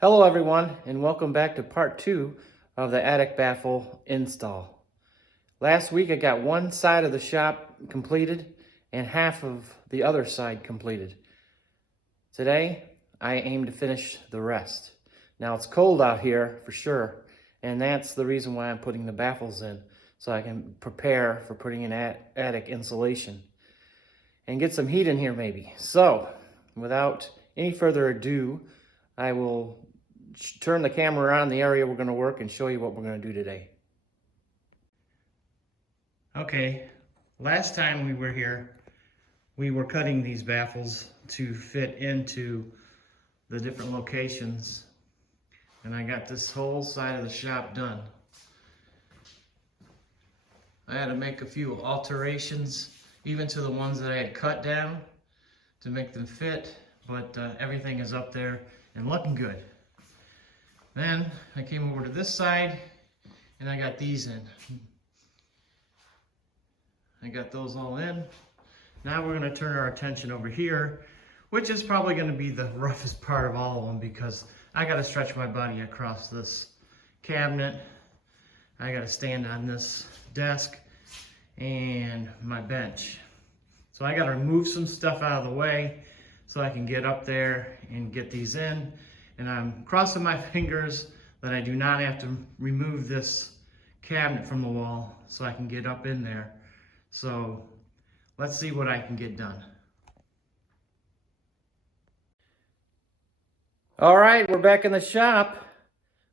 Hello everyone, and welcome back to part 2 of the attic baffle install. Last week I got one side of the shop completed and half of the other side completed. Today I aim to finish the rest. Now it's cold out here for sure, and that's the reason why I'm putting the baffles in, so I can prepare for putting in attic insulation and get some heat in here maybe. So without any further ado, I will turn the camera around the area we're going to work and show you what we're going to do today. Okay, last time we were here, we were cutting these baffles to fit into the different locations, and I got this whole side of the shop done. I had to make a few alterations, even to the ones that I had cut down to make them fit, but everything is up there and looking good. Then I came over to this side and I got these in. I got those all in. Now we're going to turn our attention over here, which is probably going to be the roughest part of all of them because I got to stretch my body across this cabinet. I got to stand on this desk and my bench. So I got to remove some stuff out of the way so I can get up there and get these in. And I'm crossing my fingers that I do not have to remove this cabinet from the wall so I can get up in there. So let's see what I can get done. All right, we're back in the shop.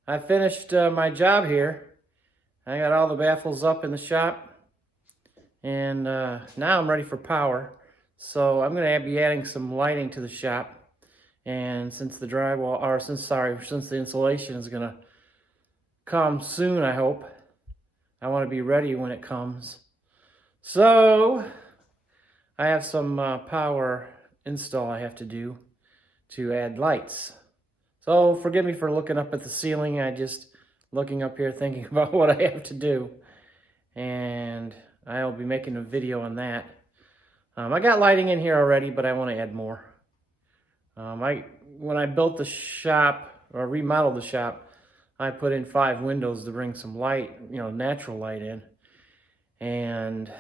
I finished my job here. I got all the baffles up in the shop. And now I'm ready for power. So I'm going to be adding some lighting to the shop. And since the drywall, or since the insulation is gonna come soon, I hope, I want to be ready when it comes. So I have some power install I have to do to add lights. So forgive me for looking up at the ceiling. I just looking up here thinking about what I have to do, and I'll be making a video on that. I got lighting in here already, but I want to add more. When I built the shop, or remodeled the shop, I put in 5 windows to bring some light, natural light in. And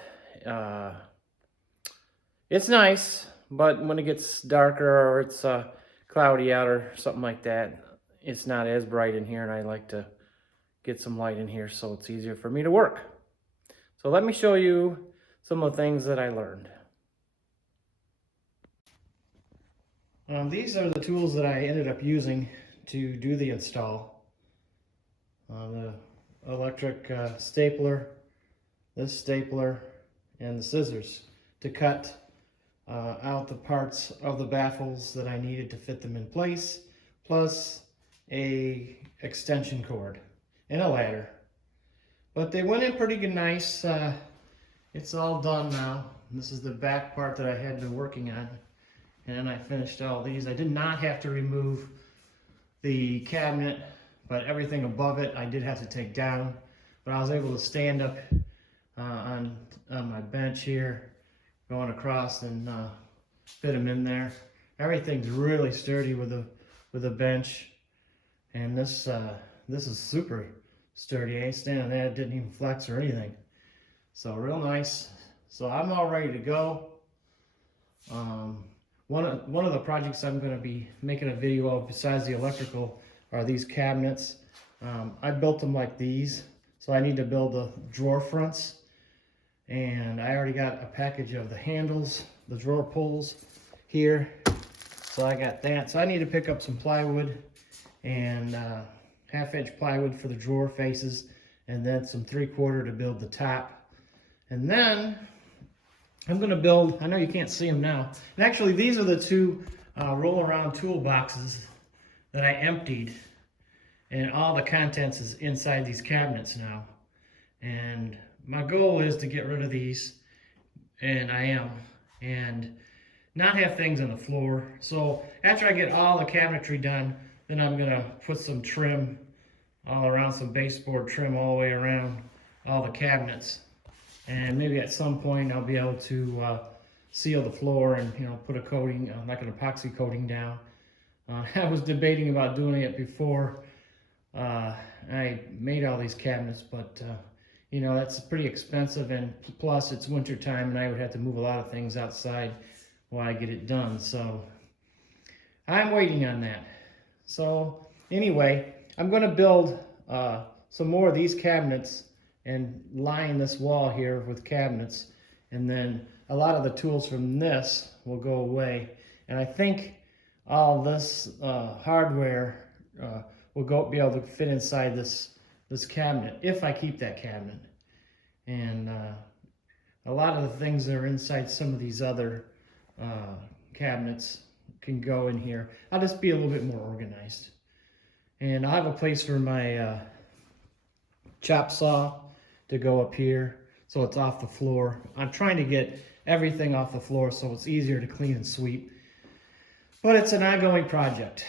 it's nice, but when it gets darker or it's cloudy out or something like that, it's not as bright in here, and I like to get some light in here so it's easier for me to work. So let me show you some of the things that I learned. These are the tools that I ended up using to do the install. The electric stapler, this stapler, and the scissors to cut out the parts of the baffles that I needed to fit them in place, plus a extension cord and a ladder. But they went in pretty good, nice. It's all done now. This is the back part that I had been working on. And I finished all these. I did not have to remove the cabinet, but everything above it I did have to take down. But I was able to stand up on my bench here, going across and fit them in there. Everything's really sturdy with a bench, and this is super sturdy. I ain't standing on that. It didn't even flex or anything. So real nice. So I'm all ready to go. One of the projects I'm going to be making a video of besides the electrical are these cabinets. I built them like these, so I need to build the drawer fronts. And I already got a package of the handles, the drawer pulls here. So I got that. So I need to pick up some plywood and 1/2-inch plywood for the drawer faces, and then some 3/4 to build the top. And then I'm going to build, I know you can't see them now, and actually these are the 2 roll-around toolboxes that I emptied, and all the contents is inside these cabinets now. And my goal is to get rid of these, and I am, and not have things on the floor. So after I get all the cabinetry done, then I'm going to put some trim all around, some baseboard trim all the way around all the cabinets. And maybe at some point I'll be able to seal the floor and put a coating, like an epoxy coating down. I was debating about doing it before I made all these cabinets, but you know, that's pretty expensive, and plus it's winter time and I would have to move a lot of things outside while I get it done. So I'm waiting on that. So anyway, I'm going to build some more of these cabinets and line this wall here with cabinets, and then a lot of the tools from this will go away, and I think all this hardware will be able to fit inside this cabinet if I keep that cabinet. And a lot of the things that are inside some of these other cabinets can go in here. I'll just be a little bit more organized. And I'll have a place for my chop saw to go up here so it's off the floor. I'm trying to get everything off the floor so it's easier to clean and sweep. But it's an ongoing project,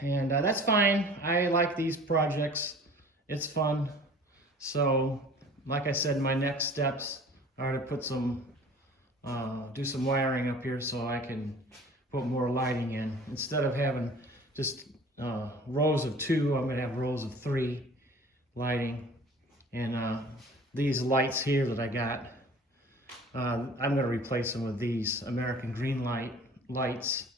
and that's fine. I like these projects. It's fun. So, like I said, my next steps are to put some, do some wiring up here so I can put more lighting in. Instead of having just rows of 2, I'm going to have rows of 3 lighting. And these lights here that I got, I'm going to replace them with these American Green lights.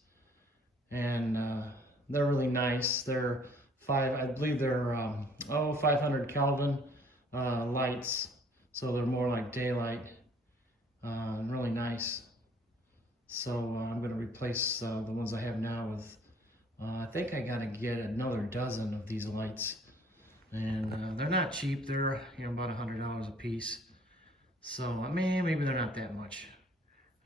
And they're really nice. They're I believe they're 500 Kelvin lights, so they're more like daylight. Really nice. So I'm going to replace the ones I have now with, I think I got to get another dozen of these lights, and they're not cheap. They're about $100 a piece. So I mean, maybe they're not that much.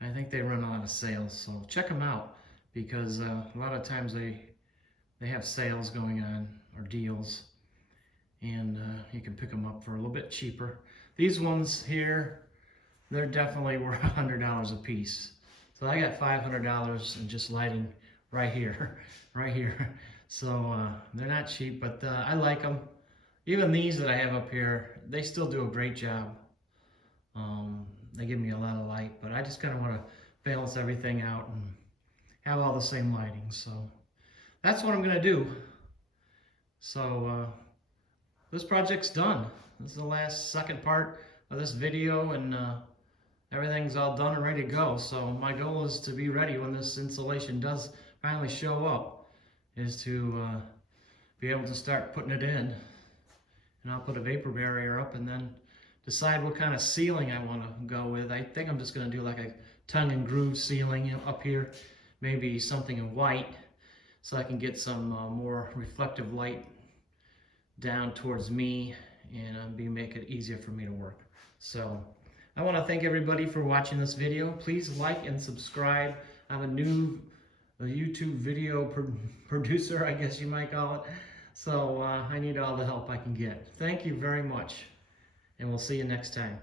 I think they run a lot of sales, so check them out, because a lot of times they have sales going on or deals, and you can pick them up for a little bit cheaper. These ones here, they're definitely worth $100 a piece. So I got $500 in just lighting right here, right here. So they're not cheap, but I like them. Even these that I have up here, they still do a great job. They give me a lot of light, but I just kind of want to balance everything out and have all the same lighting. So that's what I'm going to do. So this project's done. This is the second part of this video, and everything's all done and ready to go. So my goal is to be ready when this installation does finally show up, is to be able to start putting it in. And I'll put a vapor barrier up and then decide what kind of ceiling I want to go with. I think I'm just going to do like a tongue and groove ceiling up here, maybe something in white, so I can get some more reflective light down towards me and make it easier for me to work. So I want to thank everybody for watching this video. Please like and subscribe. I'm a new YouTube video producer, I guess you might call it. So I need all the help I can get. Thank you very much, and we'll see you next time.